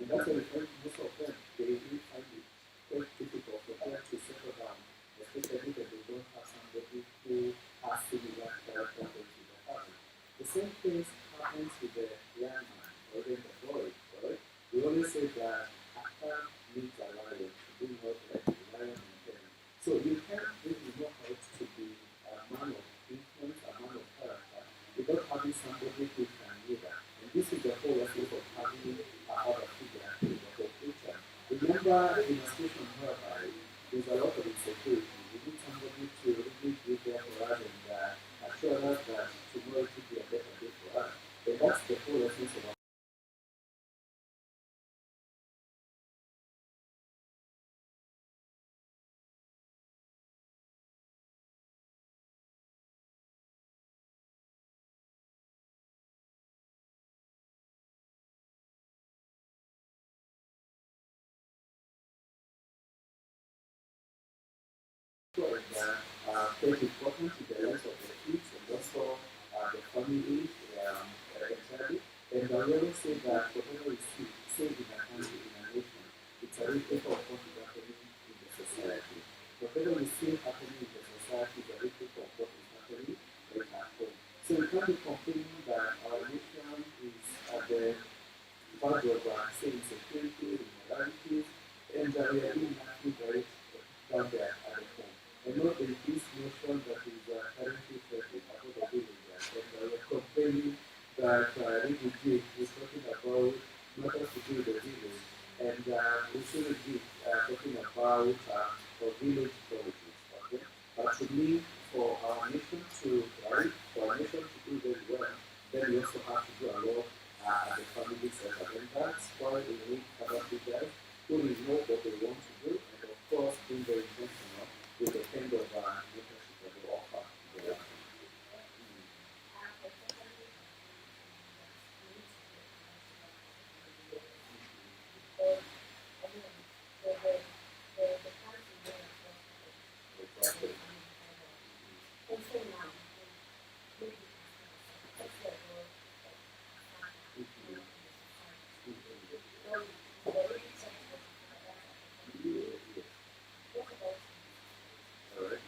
And that's why most of them, they really find it quite difficult for them to settle down, especially when they don't have somebody who has similar character traits to their family. The same thing happens with the young man or even the boy, right? We always say that after meets a lion, you do not like the lion in them. So you can't really know how to be a man of influence, a man of character, without having somebody who can lead. And this is the whole essence of having a father figure in the future. Remember, in a situation whereby there's a lot of insecurity, you need somebody to really be there for us and assure us that tomorrow should be a better day for us. And that's the whole essence of and quite important to the lives of the kids and also the family entirely. And I always say that whatever is said in a country, in a nation, it's a ripple of what is happening in the society. Whatever we see happening in the society is a ripple of what is happening right at home. So we can't be complaining that our nation is at the verge of say insecurity, immorality, and we are doing nothing right down there at the home. I know there is this notion that is currently trending about the villagers, and we're complaining that refugee is talking about matters to do with the village, and we shouldn't be talking about village politics. Okay? But to me, for our nation to thrive, for our nation to do very well, then we also have to do a lot at the family sector. And that's why we need father figures who will know what they want to do, and of course, being very intentional with the kind of mentorship that they offer to the exactly. All right.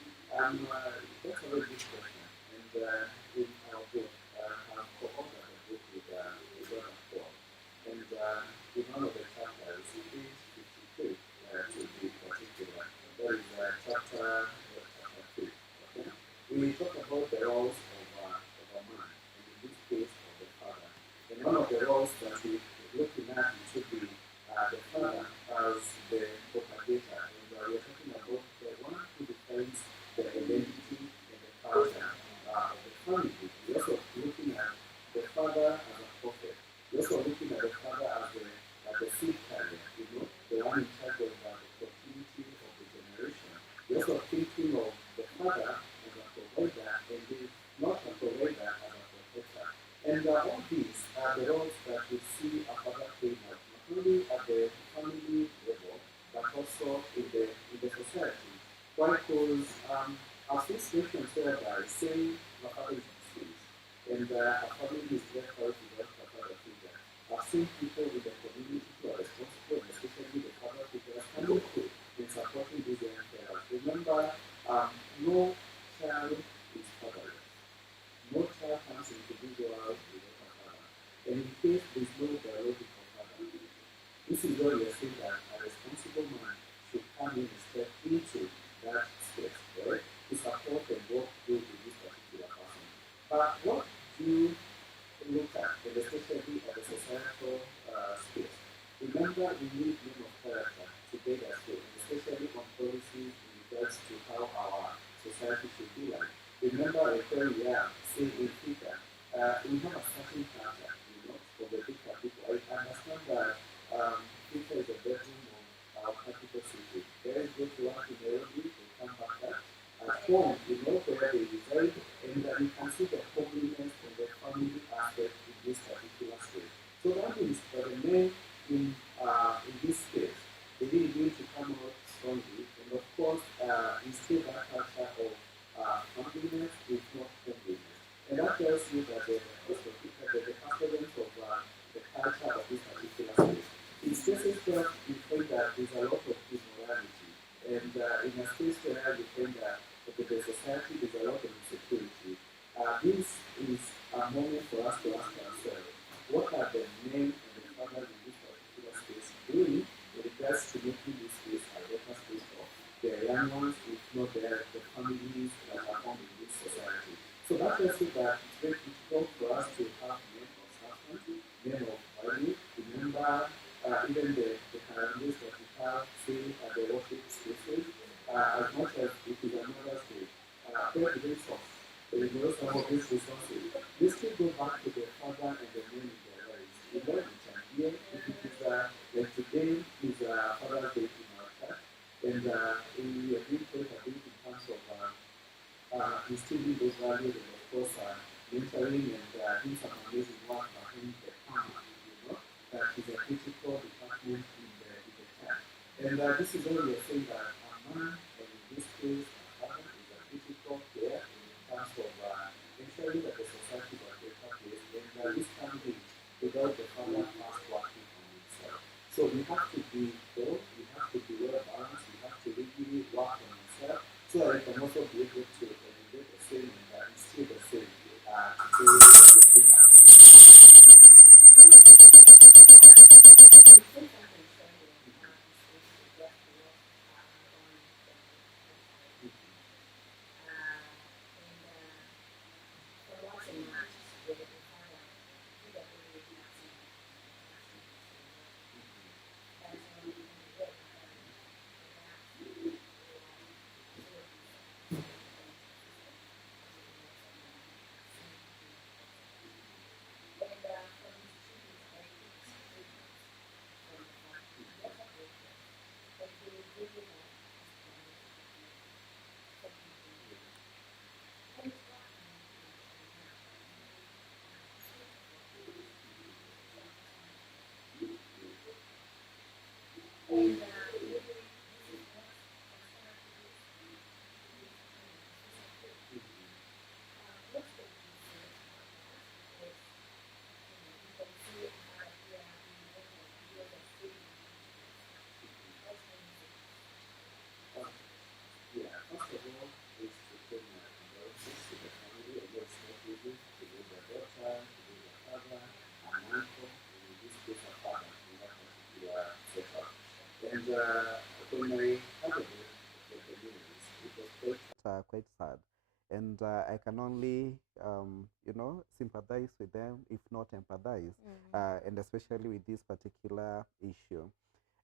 That's a very good question. And in our book, I've co-authored a book with Donna Paul. And in one of the chapters, page 53, to be particular, there is chapter 3. Okay? We talk about the roles of a man, and in this case, of the father. And one of the roles that we're looking at should be the father as the propagator. And we're talking about the one who defines the identity and the culture of the family. We're also looking at the father as a prophet. We're also looking at the father as the seed carrier, the one in charge of the continuity of the generation. We're also thinking of the father as a provider and not a provider as a protector. And all these are the roles that we see a father playing not only at the family level, but also in the society. Why? Because I've seen situations whereby, say, my father is deceased, and a family is left out without a father figure. I've seen people in the community who are responsible, and especially the father figures, coming through in supporting these young parents. Remember, no child is fatherless. No child comes into this world without a father. And in case there is no biological father, this is where we are saying that a responsible man should come in and step into that space, right? To support and work with this particular person. But what do you look at, and especially at the societal space? Remember, we need men of character to guide us through, especially on policies in regards to how our society should be like. Remember, where we are, say in Africa, we have a certain culture, for the Africa people. I understand that Africa is a bedroom of our capital city. There is go to work in Nairobi, they come back at home, where they reside, and you can see the holiness and the family aspect in this particular space. So that means that the men in this space, they really need to come out strongly, and of course, instill that culture of friendliness, if not friendliness. And that tells you that the custodians of the culture of this particular space is this is a moment for us to ask ourselves, what are the men and the fathers in this particular space doing with regards to making this space a better space for their young ones, if not the families that are found in this society. So that tells you that it's very difficult for us to have men of substance, men of value. Remember, even the calendars that we have, say, at the worship spaces, as much as it is another state, where do they source? Some of these resources. They still go back to the father and the men in their lives. The Lord will champion if it is like today is Father's Day in our church, and we are being quite a bit in terms of instilling those values and of course mentoring and doing some amazing work behind the camera, that is a critical department in the church. And this is why we are saying that a man, and in this case, a father, is a critical player in terms of ensuring that the society is a better place. And this can't be without the father first working on himself. So we have to be both, we have to be well balanced, we have to really work on ourselves so that we can also be able to elevate the same and instill the same to everything Yeah, first of all, is to take my condolences to the family of those negligent, to lose their daughter, to lose their father, an uncle, and in this case a father in that particular setup. And when I heard about the news, it was quite sad. And I can only, sympathize with them, if not empathize, and especially with this particular issue.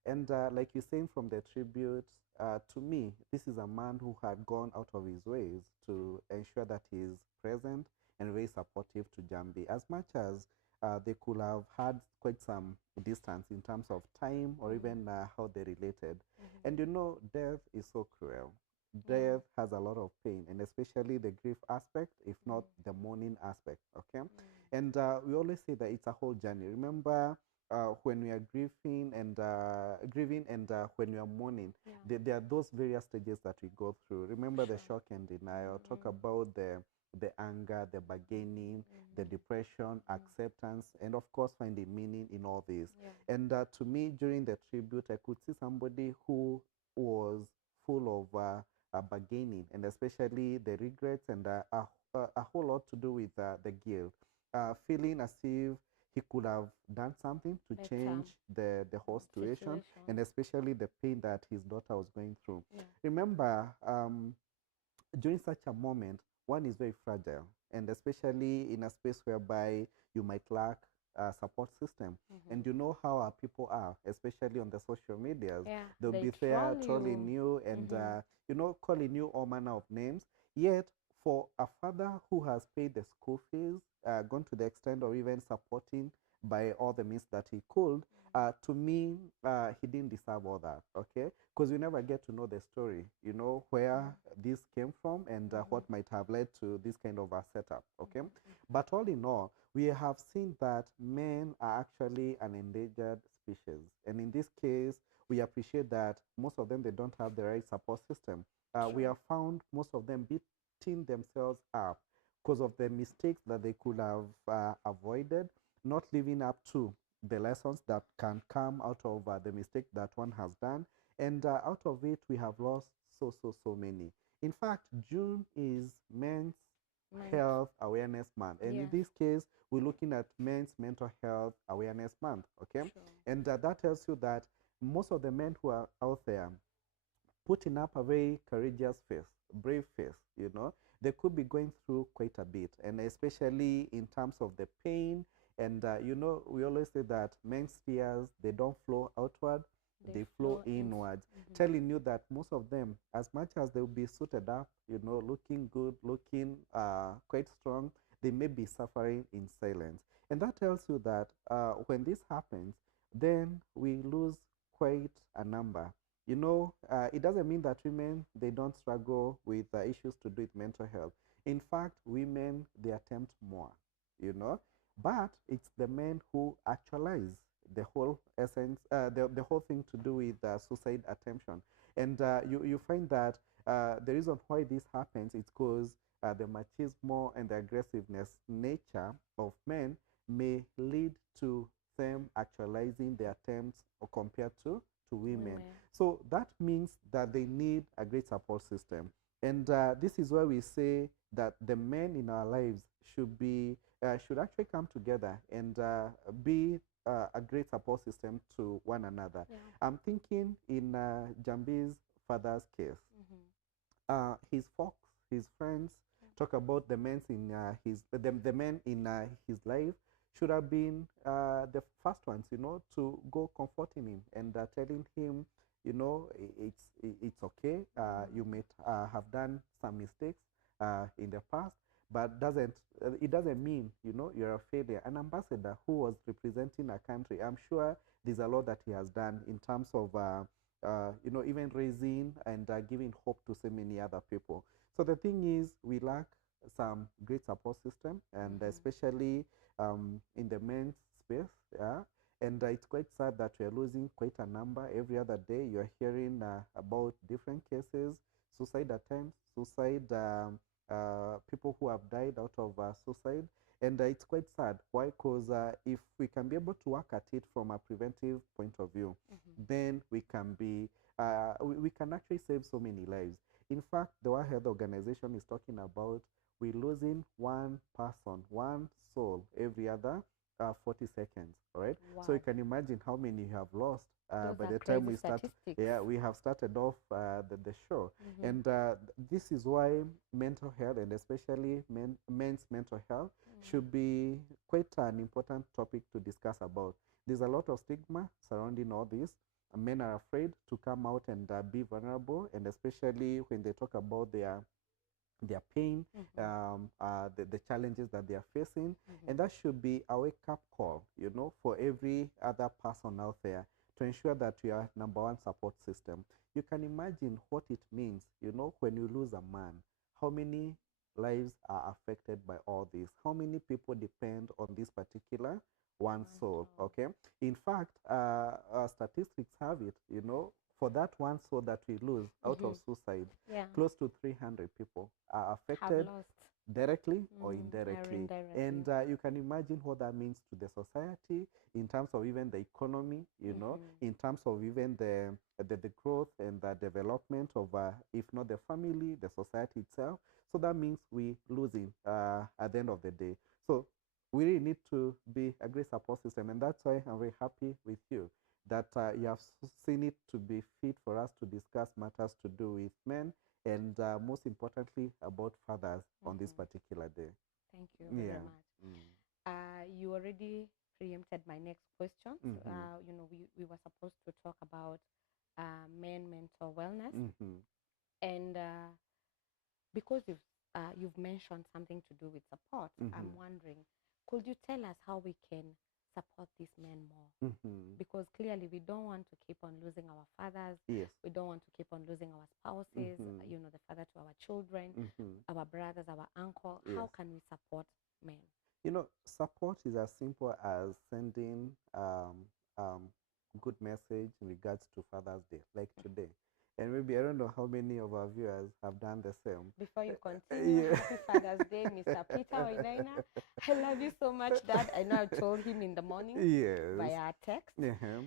And like you're saying from the tribute, to me, this is a man who had gone out of his ways to ensure that he is present and very supportive to Jambi. As much as they could have had quite some distance in terms of time or even how they related. And death is so cruel. Death has a lot of pain, and especially the grief aspect, if not the mourning aspect. Okay, and we always say that it's a whole journey. Remember, when we are grieving and when we are mourning, there are those various stages that we go through. Remember the shock and denial. Talk about the anger, the bargaining, the depression, acceptance, and of course finding meaning in all this. And to me, during the tribute, I could see somebody who was full of bargaining, and especially the regrets and a whole lot to do with the guilt, feeling as if he could have done something to change the whole situation, and especially the pain that his daughter was going through. Remember, during such a moment, one is very fragile, and especially in a space whereby you might lack a support system. And you know how our people are, especially on the social medias. They'll They be there troll trolling you. you and, calling you all manner of names. Yet, for a father who has paid the school fees, gone to the extent of even supporting by all the means that he could, to me, he didn't deserve all that, okay? Because we never get to know the story, where this came from and what might have led to this kind of a setup, okay? But all in all, we have seen that men are actually an endangered species. And in this case, we appreciate that most of them, they don't have the right support system. We have found most of them beating themselves up because of the mistakes that they could have avoided, not living up to the lessons that can come out of the mistake that one has done. And out of it, we have lost so many. In fact, June is Men's Health Awareness Month. And in Yes. this case, we're looking at Men's Mental Health Awareness Month. Okay. Sure. And that tells you that most of the men who are out there putting up a very courageous face, brave face, they could be going through quite a bit, and especially in terms of the pain. And, we always say that men's tears, they don't flow outward, They they flow flow in. inwards, telling you that most of them, as much as they'll be suited up, looking good, looking quite strong, they may be suffering in silence. And that tells you that when this happens, then we lose quite a number. It doesn't mean that women, they don't struggle with issues to do with mental health. In fact, women, they attempt more, you know, but it's the men who actualize the whole essence, the whole thing to do with suicide attemption. And you find that the reason why this happens is because the machismo and the aggressiveness nature of men may lead to them actualizing their attempts compared to women. Women. So that means that they need a great support system. And this is why we say that the men in our lives should actually come together and be a great support system to one another. Yeah. I'm thinking in Jambi's father's case. His folks, his friends, talk about the men in the men in his life should have been the first ones, to go comforting him and telling him, it's okay. You may have done some mistakes in the past, but it doesn't mean you're a failure. An ambassador who was representing a country, I'm sure there's a lot that he has done in terms of even raising and giving hope to so many other people. So the thing is, we lack some great support system, and especially in the men's space. Yeah. And it's quite sad that we are losing quite a number. Every other day, you're hearing about different cases, suicide attempts, suicide, people who have died out of suicide. And it's quite sad. Why? Because if we can be able to work at it from a preventive point of view, then we can actually save so many lives. In fact, the World Health Organization is talking about we're losing one person, one soul every other 40 seconds. All right. So you Wow. can imagine how many you have lost Those by are the time crazy we start. statistics. Yeah, we have started off the show. And this is why mental health, and especially men's mental health, should be quite an important topic to discuss about. There's a lot of stigma surrounding all this. Men are afraid to come out and be vulnerable, and especially when they talk about their pain, the challenges that they are facing. And that should be a wake-up call, for every other person out there, to ensure that you are number one support system. You can imagine what it means, when you lose a man, how many lives are affected by all this, how many people depend on this particular one soul. Okay. In fact, statistics have it, for that one soul that we lose out of suicide, Yeah. close to 300 people are Have affected lost. directly or Or indirectly. indirectly. And you can imagine what that means to the society in terms of even the economy, in terms of even the growth and the development of, if not the family, the society itself. So that means we losing at the end of the day. So we really need to be a great support system. And that's why I'm very happy with you that you have seen it to be fit for us to discuss matters to do with men, and most importantly about fathers on this particular day. Thank you very Yeah. much. You already preempted my next question. We were supposed to talk about men mental wellness, and because you've mentioned something to do with support, I'm wondering, could you tell us how we can support these men more? Because clearly we don't want to keep on losing our fathers. Yes. We don't want to keep on losing our spouses, the father to our children, our brothers, our uncle. Yes. How can we support men? Support is as simple as sending good message in regards to Father's Day, like today. And maybe I don't know how many of our viewers have done the same. Before you continue, Yeah. happy Father's Day, Mr. Peter Wainaina. I love you so much, Dad. I know I told him in the morning Yes. via text, Uh-huh.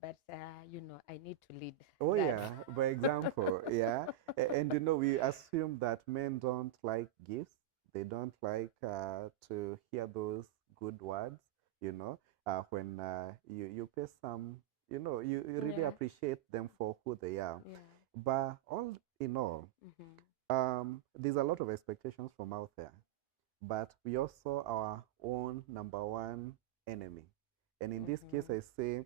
but I need to lead. Oh, Dad. yeah, by example, yeah. And we assume that men don't like gifts, They don't like to hear those good words, you know, when you pay some, you really appreciate them for who they are. Yeah. But all in all, there's a lot of expectations from out there, but we also our own number one enemy. And in this case, I say,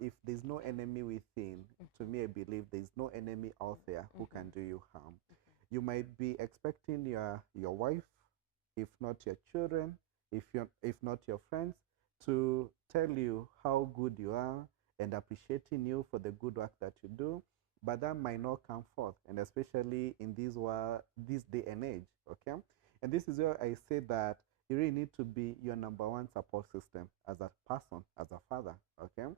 if there's no enemy within, to me, I believe there's no enemy out there who can do you harm. You might be expecting your wife, if not your children, if not your friends, to tell you how good you are and appreciating you for the good work that you do, but that might not come forth, and especially in this day and age, okay? And this is where I say that you really need to be your number one support system as a person, as a father, okay?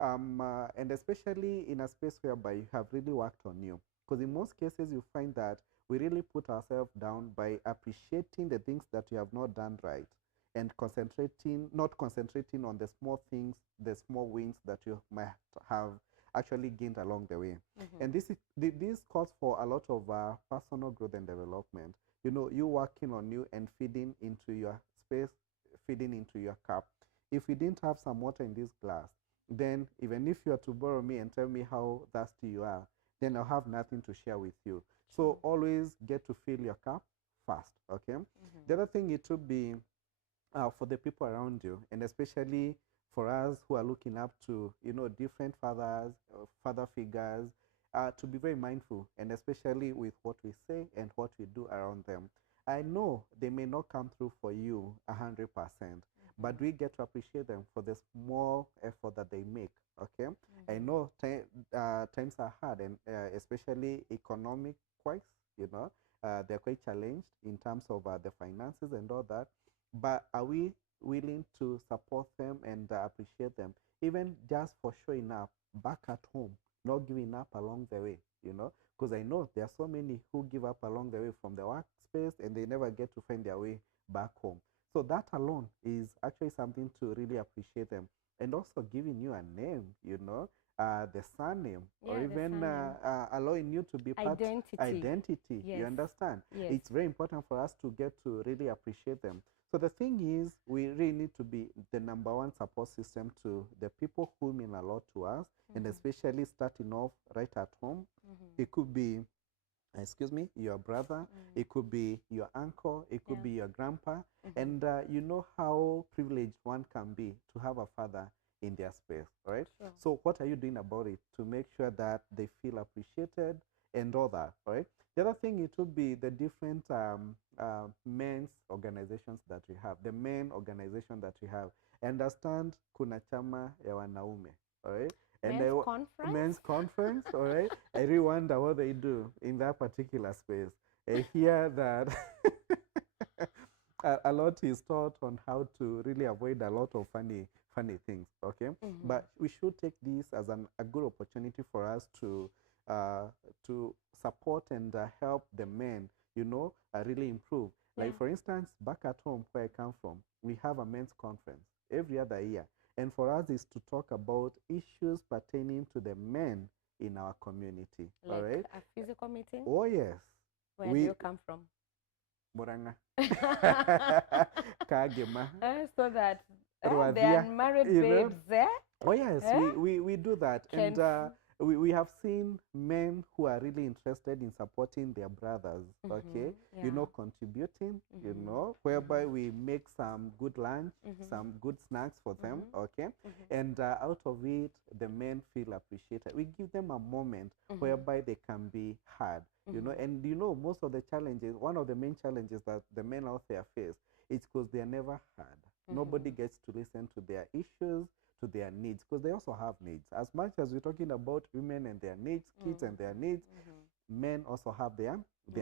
And especially in a space whereby you have really worked on you. Because in most cases, you find that we really put ourselves down by appreciating the things that you have not done right and not concentrating on the small things, the small wins that you might have actually gained along the way. And this calls for a lot of personal growth and development. You working on you and feeding into your space, feeding into your cup. If we didn't have some water in this glass, then even if you are to borrow me and tell me how thirsty you are, then I'll have nothing to share with you. So always get to fill your cup first, okay? The other thing, it would be for the people around you, and especially for us who are looking up to, different fathers, father figures, to be very mindful, and especially with what we say and what we do around them. I know they may not come through for you 100%, but we get to appreciate them for the small effort that they make, okay? I know times are hard, and especially economic-wise, they're quite challenged in terms of the finances and all that. But are we willing to support them and appreciate them, even just for showing up back at home, not giving up along the way, Because I know there are so many who give up along the way from the workspace and they never get to find their way back home. So that alone is actually something to really appreciate them. And also giving you a name, the surname, or even allowing you to be part identity. Yes. You understand? Yes. It's very important for us to get to really appreciate them. So the thing is, we really need to be the number one support system to the people who mean a lot to us, and especially starting off right at home. It could be, your brother, it could be your uncle, it could be your grandpa, and you know how privileged one can be to have a father in their space, right? Sure. So what are you doing about it to make sure that they feel appreciated and all that, right? The other thing, it would be the different men's organizations that we have, the main organization that we have. I understand kuna chama ya wanaume, all right? Men's conference, all right? I really wonder what they do in that particular space. I hear that a lot is taught on how to really avoid a lot of funny things, okay? But we should take this as a good opportunity for us to support and help the men, really improve. Like, for instance, back at home where I come from, we have a men's conference every other year. And for us is to talk about issues pertaining to the men in our community. Like all right? A physical meeting? Oh, yes. Where do you come from? Moranga. Kagema. So that the unmarried babes there? Oh, yes, we do that. And we have seen men who are really interested in supporting their brothers, okay? Contributing, whereby we make some good lunch, some good snacks for them, okay? And out of it, the men feel appreciated. We give them a moment whereby they can be heard, and most of the challenges, one of the main challenges that the men out there face, it's because they are never heard. Nobody gets to listen to their issues, to their needs, because they also have needs. As much as we're talking about women and their needs, kids and their needs, men also have their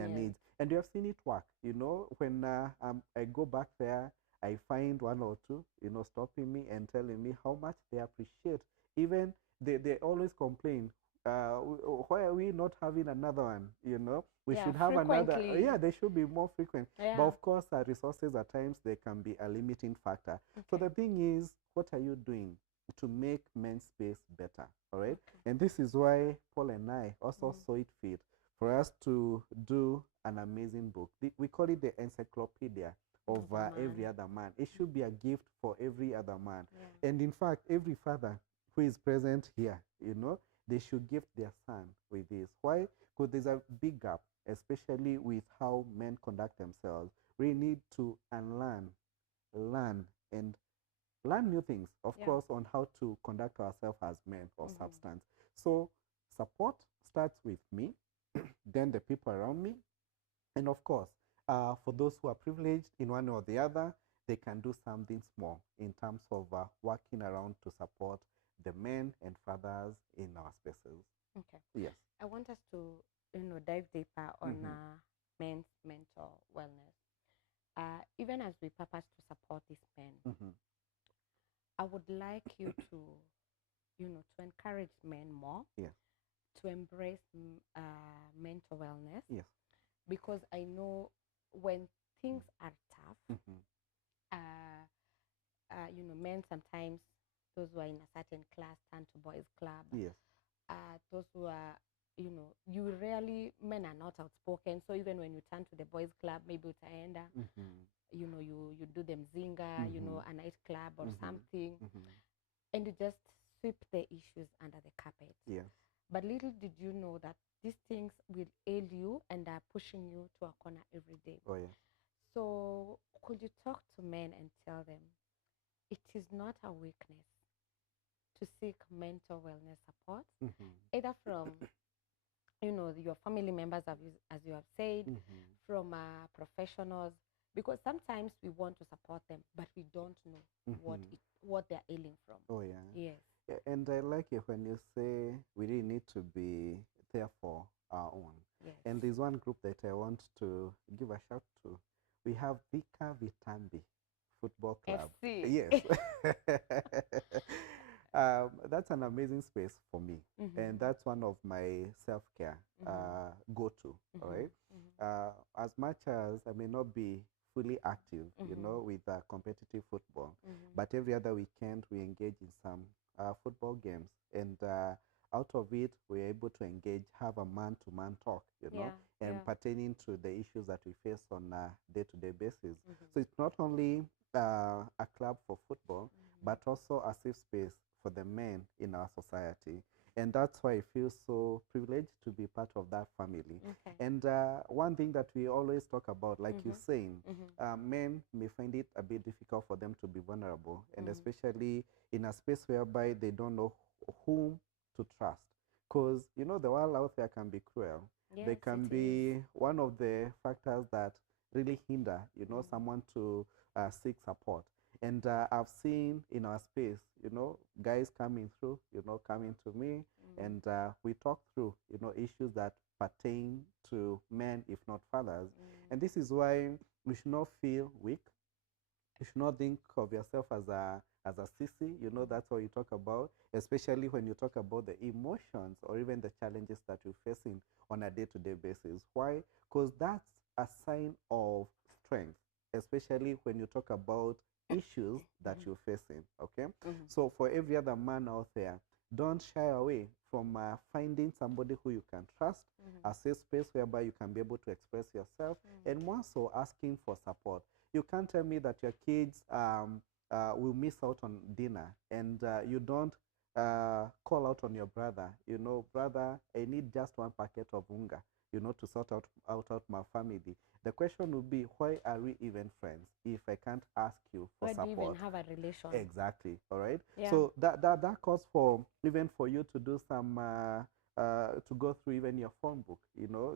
needs. And you have seen it work. When I go back there, I find one or two, stopping me and telling me how much they appreciate. Even they always complain, why are we not having another one? We should have another. Yeah, they should be more frequent. But of course, resources at times, they can be a limiting factor. So the thing is, what are you doing to make men's space better? All right. And this is why Paul and I also saw it fit for us to do an amazing book. We call it the encyclopedia of every other man. It should be a gift for every other man. Yeah. And in fact, every father who is present here, they should gift their son with this. Why? Because there's a big gap, especially with how men conduct themselves. We need to unlearn, learn, and learn new things, of course, on how to conduct ourselves as men or substance. So support starts with me, then the people around me, and of course, for those who are privileged in one or the other, they can do something small in terms of working around to support the men and fathers in our spaces. Okay. Yes. I want us to, dive deeper on men's mental wellness. Even as we purpose to support these men, I would like you to, to encourage men more. Yes. To embrace mental wellness. Yes. Because I know when things are tough, men sometimes, those who are in a certain class turn to boys' club. Yes. Those who are, you rarely, men are not outspoken. So even when you turn to the boys' club, maybe utaenda, you do them zinga, a nightclub or something, and you just sweep the issues under the carpet. Yes. But little did you know that these things will ail you and are pushing you to a corner every day. Oh, yeah. So could you talk to men and tell them it is not a weakness to seek mental wellness support, either from, your family members, as you have said, from professionals, because sometimes we want to support them, but we don't know what they're ailing from. Oh, yeah. Yes. And I like it when you say we really need to be there for our own. Yes. And there's one group that I want to give a shout to. We have Vika Vitambi Football Club. FC. Yes. That's an amazing space for me. And that's one of my self-care go-to, all right? As much as I may not be fully active, with competitive football, but every other weekend we engage in some football games, and out of it we're able to engage, have a man-to-man talk, and pertaining to the issues that we face on a day-to-day basis. So it's not only a club for football, but also a safe space for the men in our society. And that's why I feel so privileged to be part of that family. And one thing that we always talk about, like you're saying, men may find it a bit difficult for them to be vulnerable, and especially in a space whereby they don't know whom to trust. Because, the world out there can be cruel. Yes, They can be one of the factors that really hinder, someone to seek support. And I've seen in our space, guys coming through, coming to me, and we talk through, issues that pertain to men, if not fathers. And this is why we should not feel weak. You should not think of yourself as a sissy. That's what you talk about, especially when you talk about the emotions or even the challenges that you're facing on a day-to-day basis. Why? Because that's a sign of strength, especially when you talk about issues that you're facing, okay? So for every other man out there, don't shy away from finding somebody who you can trust, a safe space whereby you can be able to express yourself, and more so asking for support. You can't tell me that your kids will miss out on dinner and you don't call out on your brother, brother, I need just one packet of unga, to sort out my family. The question would be, why are we even friends if I can't ask you for support? Why do you even have a relation? Exactly, all right? Yeah. So that calls for, even for you to do some, to go through even your phone book,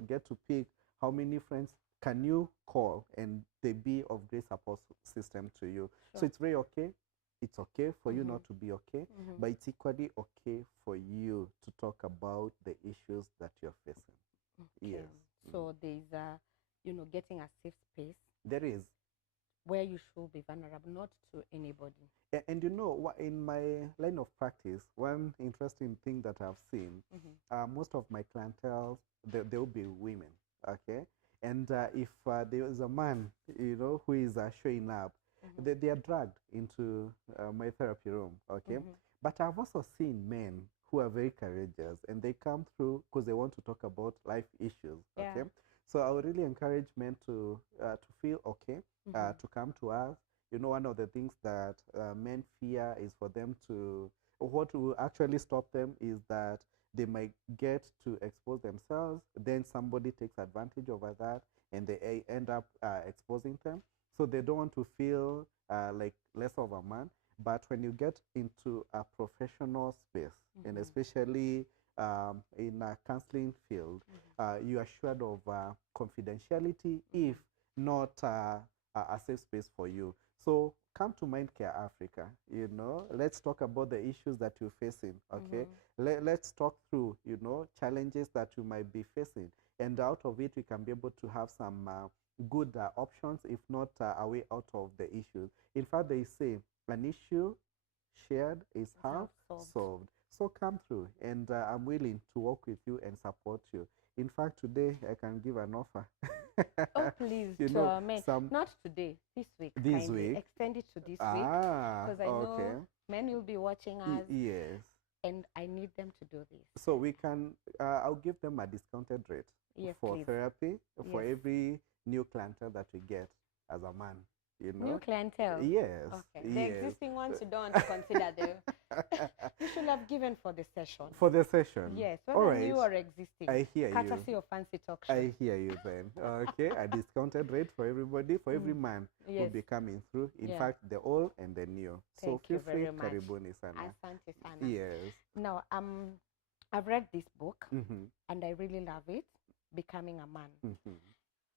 get to pick how many friends can you call and they be of great support system to you. Sure. So it's very okay. It's okay for you not to be okay, but it's equally okay for you to talk about the issues that you're facing. Okay. Yes. So there's getting a safe space. There is. Where you should be vulnerable, not to anybody. And in my line of practice, one interesting thing that I've seen, most of my clientele, they will be women, okay? And if there is a man, who is showing up, they are dragged into my therapy room, okay? But I've also seen men who are very courageous, and they come through because they want to talk about life issues, okay? So I would really encourage men to feel okay, to come to us. You know, one of the things that men fear is for them to, what will actually stop them is that they might get to expose themselves, then somebody takes advantage over that, and they end up exposing them. So they don't want to feel like less of a man. But when you get into a professional space, and especially in a counseling field, you are assured of confidentiality, if not a safe space for you. So come to Mindcare Africa. You know, let's talk about the issues that you're facing. Okay, let's talk through, you know, challenges that you might be facing, and out of it we can be able to have some good options, if not a way out of the issues. In fact, they say an issue shared is half solved. So come through, and I'm willing to work with you and support you. In fact, today I can give an offer. Oh, please, you to know, our men. Not today, this week. This kindly. week? Extend it to this week. Ah, Because I okay. know men will be watching us, Yes. and I need them to do this. So we can, I'll give them a discounted rate Yes, for please. therapy for Yes. every new clientele that we get as a man. You know? New clientele. Yes. Okay. The Yes. existing ones you don't want to consider them. You should have given for the session. For the session. Yes, All whether right. new or existing. I hear you. Courtesy of Phancy Talk Show. I hear you then. Okay, a discounted rate for everybody, for every man will Yes. be coming through. In Yeah. fact, the old and the new. So Thank feel you very free, much. karibuni sana. Asante sana. Yes. Now, I've read this book, Mm-hmm. and I really love it, Becoming a Man. Mm-hmm.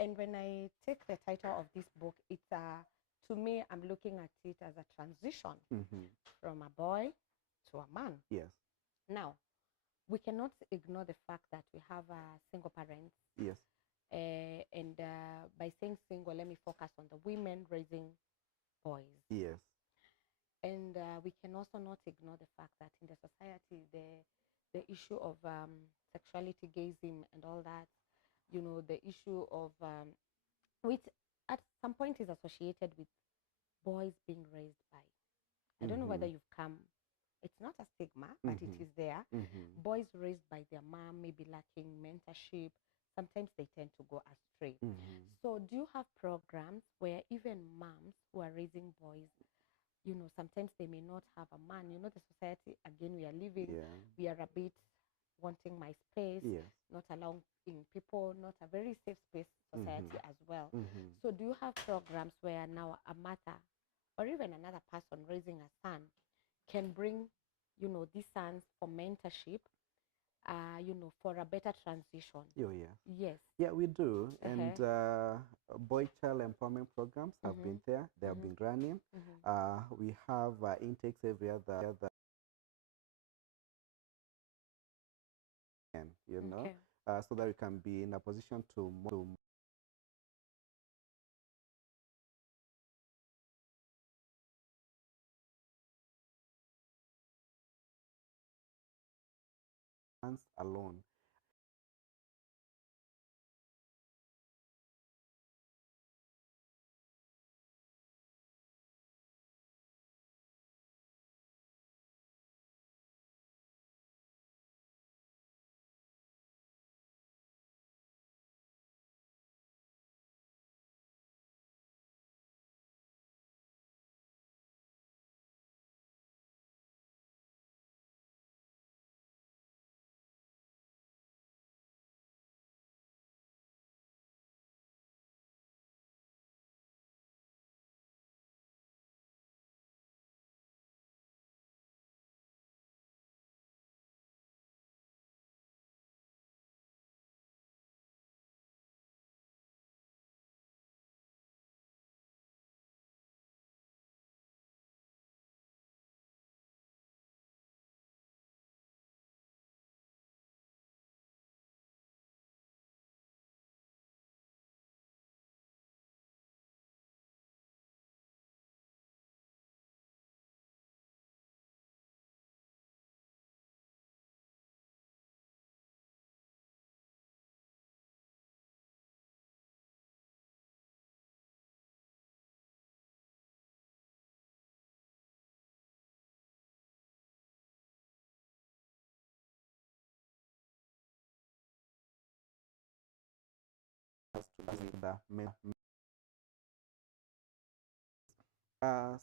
And when I take the title of this book, it's to me, I'm looking at it as a transition Mm-hmm. from a boy to a man. Yes. Now, we cannot ignore the fact that we have single parents. Yes. And by saying single, let me focus on the women raising boys. Yes. And we can also not ignore the fact that in the society, the issue of sexuality, gayism, and all that, you know, the issue of which at some point is associated with boys being raised by. I don't know whether you've come. It's not a stigma, but it is there. Boys raised by their mom, maybe lacking mentorship. Sometimes they tend to go astray. So, do you have programs where even moms who are raising boys, you know, sometimes they may not have a man? You know, the society, again, we are living, we are a bit wanting my space, not allowing people, not a very safe space society as well. So, do you have programs where now a mother or even another person raising a son can bring, you know, these sons for mentorship, you know, for a better transition? Oh, yeah. Yes. Yeah, we do. And boy child empowerment programs have been there. They have been running. We have intakes every other, you know, so that we can be in a position to alone.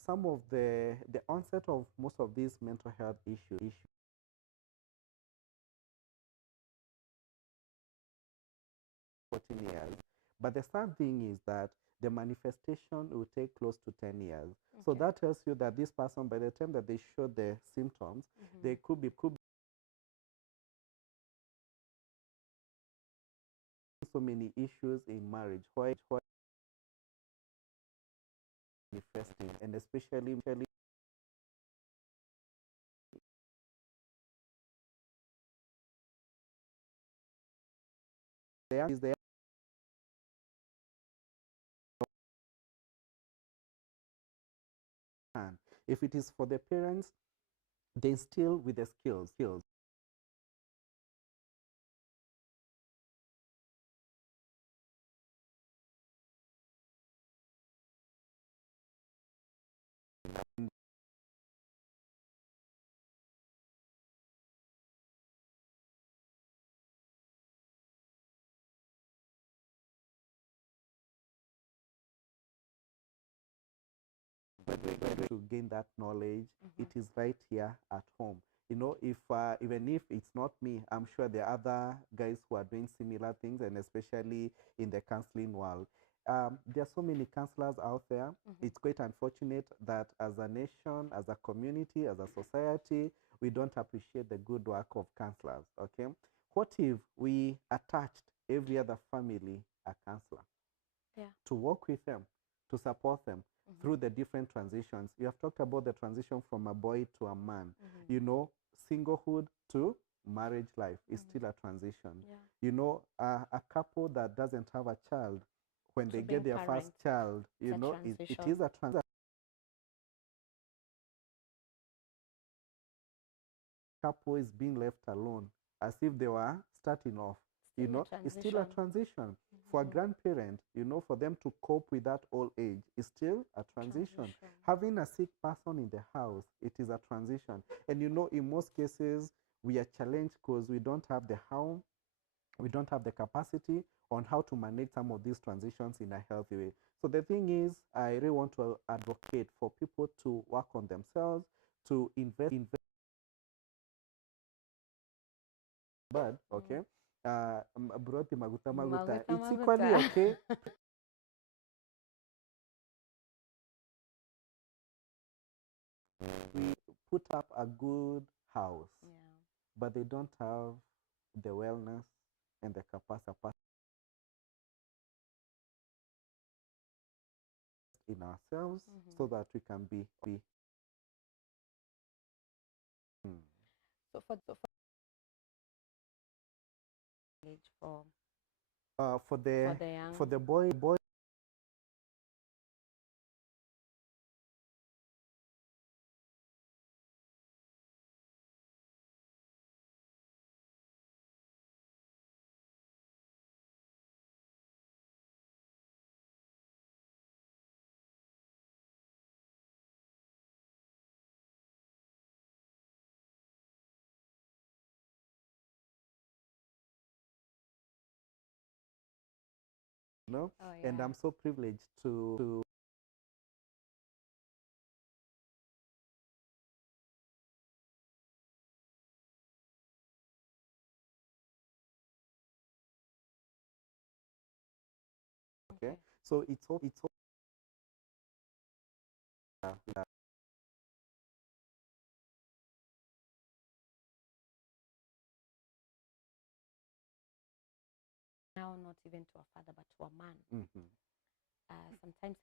some of the onset of most of these mental health issues 14 years. But the sad thing is that the manifestation will take close to 10 years. Okay. So that tells you that this person, by the time that they show the symptoms, they could be so many issues in marriage, why manifesting, and especially there is the hand. If it is for the parents, they instill with the skills. To gain that knowledge, it is right here at home. You know, if even if it's not me, I'm sure there are other guys who are doing similar things, and especially in the counseling world. There are so many counselors out there. It's quite unfortunate that as a nation, as a community, as a society, we don't appreciate the good work of counselors. Okay, what if we attached every other family a counselor? Yeah. To work with them, to support them through the different transitions. You have talked about the transition from a boy to a man. You know, singlehood to marriage life is still a transition. Yeah. You know, a couple that doesn't have a child, when they get their first child, you know, it is a transition. Couple is being left alone as if they were starting off. You know, it's still a transition. For a grandparent, you know, for them to cope with that old age is still a transition. Having a sick person in the house, it is a transition. And you know, in most cases, we are challenged because we don't have the how, we don't have the capacity on how to manage some of these transitions in a healthy way. So the thing is, I really want to advocate for people to work on themselves, to invest bad, okay? Broti maguta maguta. It's equally okay. We put up a good house, but they don't have the wellness and the capacity in ourselves so that we can be. So for age for the boy you know, and I'm so privileged to okay. So it's now not even to a father but to a man. Sometimes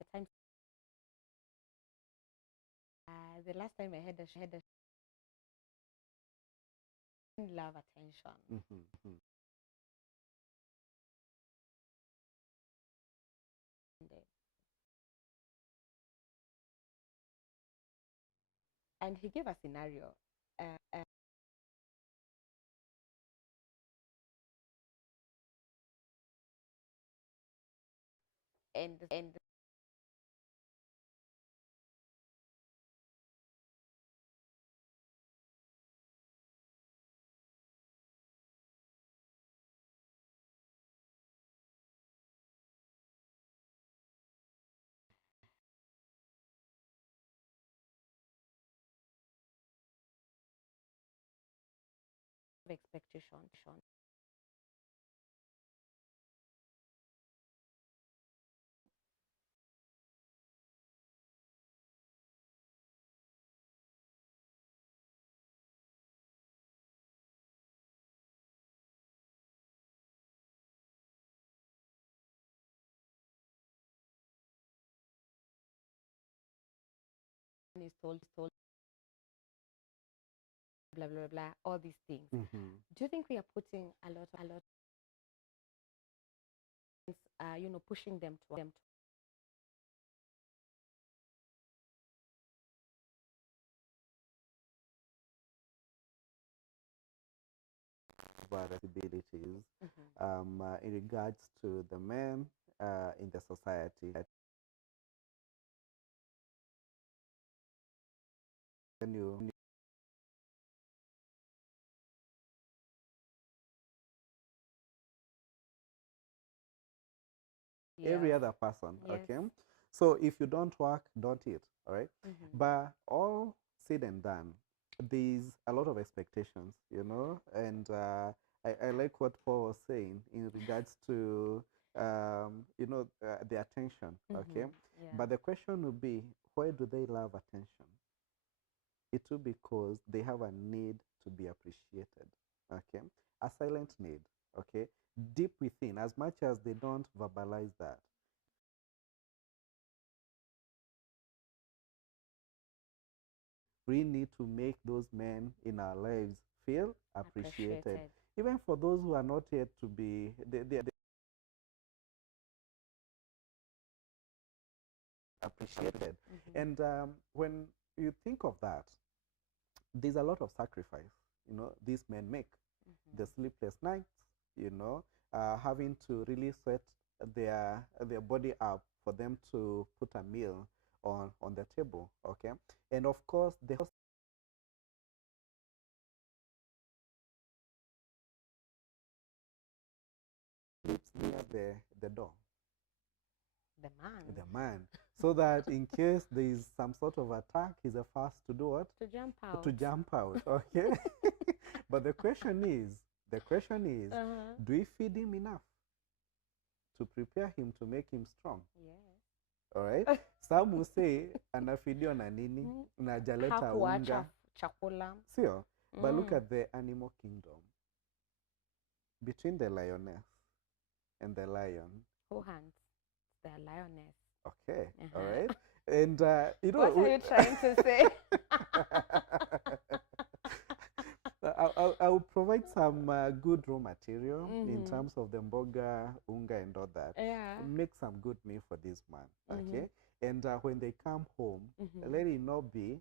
the last time I had a love attention. And he gave a scenario. And expectation. Is told blah blah blah, all these things. Do you think we are putting a lot pushing them to responsibilities in regards to the men in the society? When you every other person, okay? So if you don't work, don't eat, all right? But all said and done, there's a lot of expectations, you know, and I like what Paul was saying in regards to, the attention, okay? But the question would be, why do they love attention? It will be because they have a need to be appreciated, okay? A silent need, okay? Deep within, as much as they don't verbalize that. We need to make those men in our lives feel appreciated. Even for those who are not yet to be, they appreciated. And when you think of that, there's a lot of sacrifice, you know, these men make. The sleepless nights, you know, having to really set their body up for them to put a meal on the table, okay? And of course, the sleeps near the door. The man. So that in case there is some sort of attack, he's the first to do what? To jump out. To jump out, okay? But the question is, do we feed him enough to prepare him to make him strong? All right? Some will say, anafidio na nini, na jaleta unga. Chakula. Sio? But look at the animal kingdom. Between the lioness and the lion. Who hunts? The lioness. Okay, all right. And, what are you trying to say? I'll provide some good raw material in terms of the mboga, unga, and all that. Make some good meal for this man, okay? And when they come home, let it not be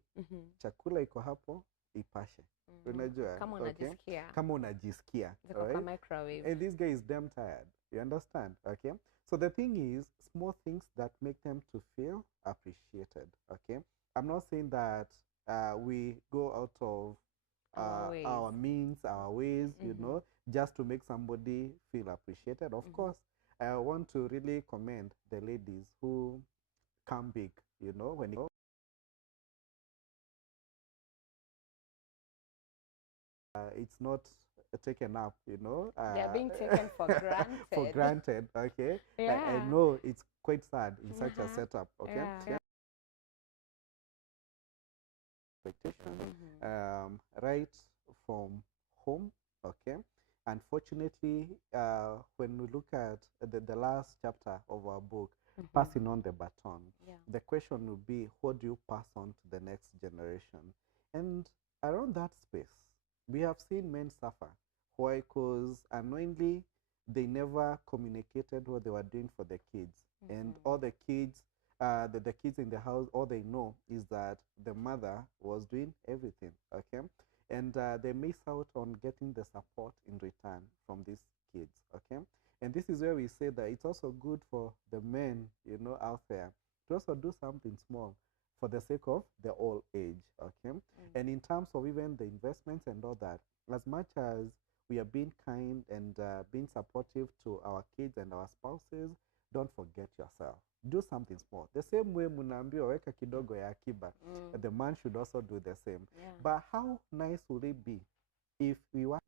chakula iko hapo ipashe. Unajua? Kama unajisikia. Kama unajisikia. Right? Microwave. And this guy is damn tired. You understand? Okay? So the thing is, small things that make them to feel appreciated, okay? I'm not saying that we go out of our means, our ways, you know, just to make somebody feel appreciated. Of course, I want to really commend the ladies who come big, you know, when it it's not taken up, you know. They're being taken for granted. For granted, okay? I know it's quite sad in such a setup, okay? Expectation, right from home, okay? Unfortunately, when we look at the last chapter of our book, passing on the baton, the question would be, what do you pass on to the next generation? And around that space, we have seen men suffer. Why? Because unknowingly, they never communicated what they were doing for the kids. And all the kids, the kids in the house, all they know is that the mother was doing everything, okay? And they miss out on getting the support in return from these kids, okay? And this is where we say that it's also good for the men, you know, out there to also do something small for the sake of the old age, okay? And in terms of even the investments and all that, as much as we are being kind and being supportive to our kids and our spouses, don't forget yourself. Do something small. The same way munaambiwa weka kidogo ya akiba, the man should also do the same. But how nice would it be if we were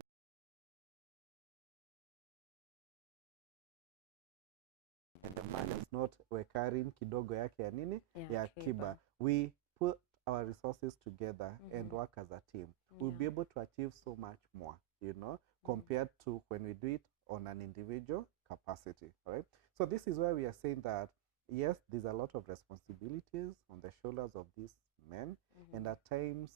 and the man is not wekaring kidogo yake ya nini ya akiba. We put our resources together and work as a team. We'll be able to achieve so much more, you know, compared to when we do it on an individual capacity, right? So this is why we are saying that yes, there's a lot of responsibilities on the shoulders of these men, and at times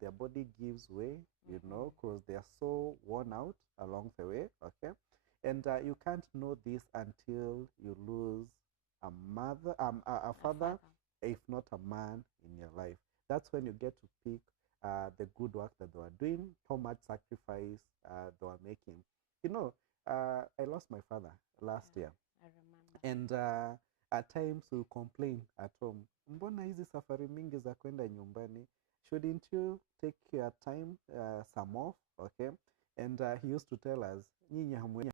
their body gives way, you know, because they are so worn out along the way, okay? And you can't know this until you lose a mother, a father, if not a man in your life. That's when you get to pick the good work that they were doing, how much sacrifice they were making. You know, I lost my father last year. I remember. And at times we complain at home, mbona hizi safari mingi za kwenda nyumbani? Shouldn't you take your time, some off, okay? And he used to tell us, nyinyi hamwe made.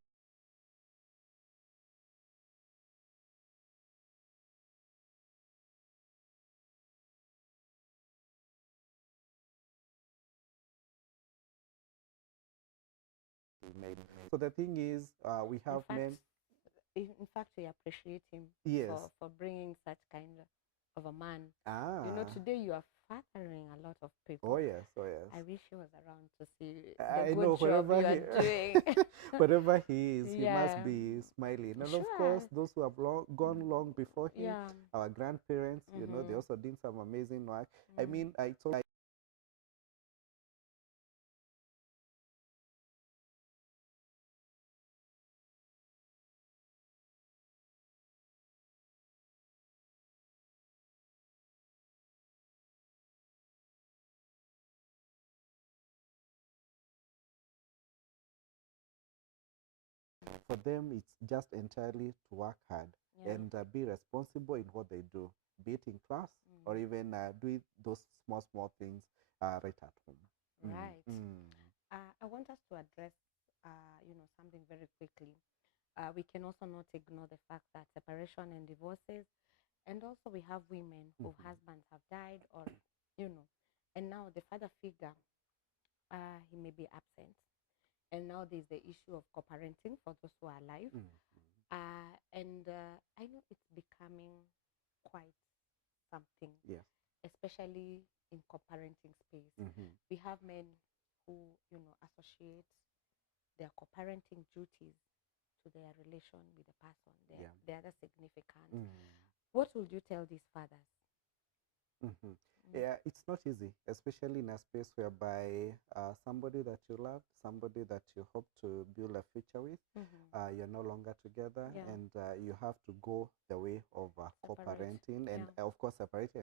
So the thing is, we have men. In fact, we appreciate him for bringing such kind of a man. You know, today you are fathering a lot of people. Oh yes, oh yes. I wish he was around to see I the know good job you are doing. wherever he is, he must be smiling. And of course, those who have gone long before him, our grandparents, you know, they also did some amazing work. I mean, I told for them, it's just entirely to work hard and be responsible in what they do, be it in class or even do those small things right at home. Right. I want us to address, you know, something very quickly. We can also not ignore the fact that separation and divorces, and also we have women whose husbands have died, or you know, and now the father figure, he may be absent, and now there's the issue of co-parenting for those who are alive. And I know it's becoming quite something, especially in co-parenting space. We have men who, you know, associate their co-parenting duties to their relation with the person. They are significant. What would you tell these fathers? Yeah, it's not easy, especially in a space whereby somebody that you love, somebody that you hope to build a future with, you're no longer together, and you have to go the way of co-parenting and, of course, separating.